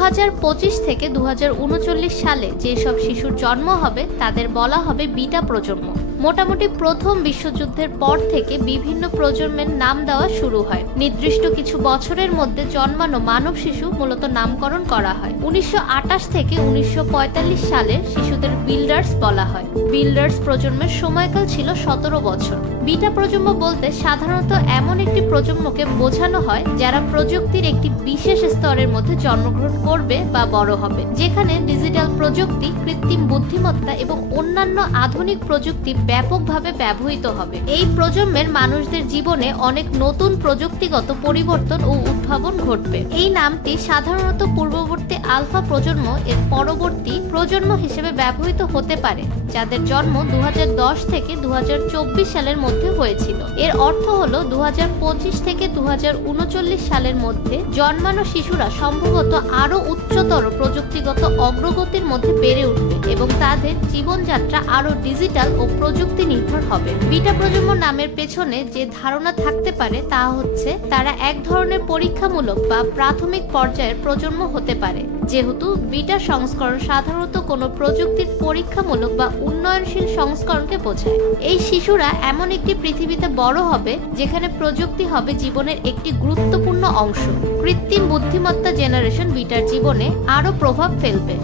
2025 থেকে 2039 সালে যেসব শিশুর জন্ম হবে তাদের বলা হবে বিটা প্রজন্ম। মোটামুটি প্রথম বিশ্বযুদ্ধের পর থেকে বিভিন্ন প্রজন্মের নাম দেওয়া শুরু হয়। নির্দিষ্ট কিছু বছরের মধ্যে জন্মানো মানব শিশু মূলত নামকরণ করা হয়। 1928 থেকে 1945 সালের শিশুদের বিল্ডার্স বলা হয়। বিল্ডার্স প্রজন্মের সময়কাল ছিল 17 বছর। বিটা প্রজন্ম বলতে সাধারণত এমন একটি প্রজন্মকে বোঝানো হয় যারা প্রযুক্তির একটি বিশেষ স্তরের মধ্যে জন্মগ্রহণ করবে বা বড় হবে, যেখানে ডিজিটাল প্রযুক্তি, কৃত্রিম বুদ্ধিমত্তা এবং অন্যান্য আধুনিক প্রযুক্তি ব্যাপকভাবে ব্যবহৃত হবে। এই প্রজন্মের মানুষদের জীবনে অনেক নতুন প্রযুক্তিগত পরিবর্তন ও উদ্ভাবন ঘটবে। এই নামটি সাধারণত পূর্ববর্তী আলফা প্রজন্ম এর পরবর্তী প্রজন্ম হিসেবে ব্যবহৃত হতে পারে, যাদের জন্ম 2010 থেকে 2024 সালের মধ্যে হয়েছিল। এর অর্থ হলো 2025 থেকে 2039 সালের মধ্যে জন্মানো শিশুরা সম্ভবত আরো উচ্চতর প্রযুক্তিগত অগ্রগতির মধ্যে বেড়ে উঠবে এবং তাদের জীবনযাত্রা আরো ডিজিটাল ও প্রযুক্তি নির্ভর হবে। বিটা প্রজন্ম নামের পেছনে যে ধারণা থাকতে পারে তা হচ্ছে তারা এক ধরনের পরীক্ষামূলক বা প্রাথমিক পর্যায়ের প্রজন্ম হতে পারে, যেহেতু বিটা সংস্করণ সাধারণত কোনো প্রযুক্তির পরীক্ষামূলক বা উন্নয়নশীল সংস্করণকে বোঝায়। এই শিশুরা এমন একটি পৃথিবীতে বড় হবে যেখানে প্রযুক্তি হবে জীবনের একটি গুরুত্বপূর্ণ অংশ। কৃত্রিম বুদ্ধিমত্তা জেনারেশন বিটার জীবনে আরও প্রভাব ফেলবে।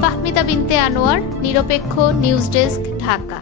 ফাহমিদা বিনতে আনোয়ার, নিরপেক্ষ নিউজ ডেস্ক, ঢাকা।